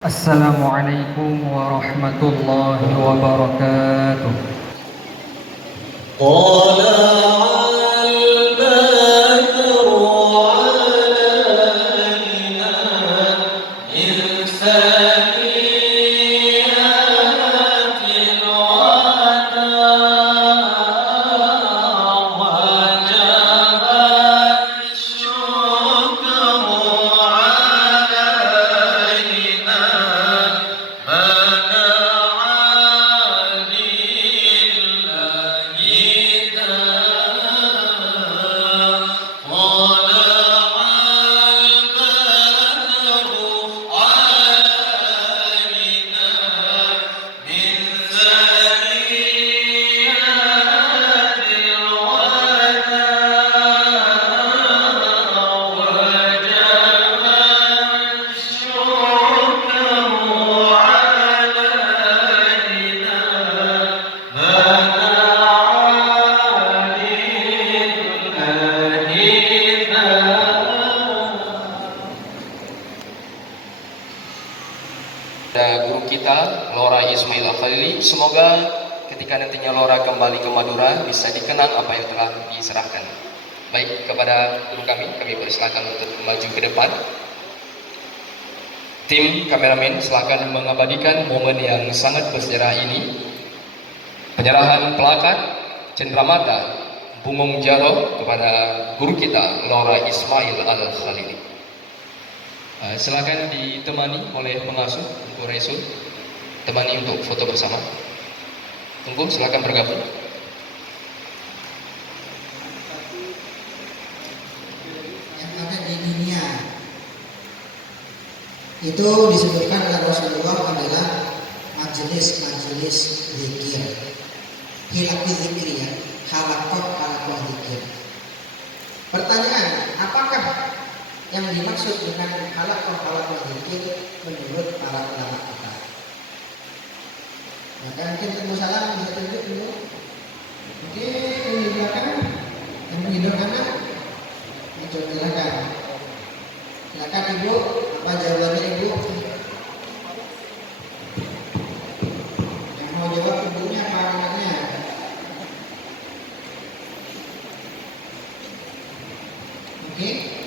Assalamualaikum warahmatullahi wabarakatuh. Guru kita Lora Ismail Al-Khalili, semoga ketika nantinya Lora kembali ke Madura bisa dikenang apa yang telah diserahkan. Baik, kepada guru kami persilakan untuk maju ke depan. Tim kameramen silakan mengabadikan momen yang sangat bersejarah ini. Penyerahan plakat cenderamata Bumong Jaro kepada guru kita Lora Ismail Al-Khalili. Silakan ditemani oleh pengasuh Tunggu Resul, temani untuk foto bersama. Tunggu, silakan bergabung. Yang ada di dunia itu disebutkan oleh Rasulullah adalah majelis zikir, hilakul zikri, ya, halakoh zikir. Pertanyaan, apakah yang dimaksud dengan halakoh zikir menurut para ulama kita? Maka mungkin Temu Salam bisa tunjuk dulu. Oke, yang di belakang, yang menghidung anak, silakan. Silakan Ibu, apa jawabannya Ibu? Yang mau jawab ibunya apa anaknya? Oke.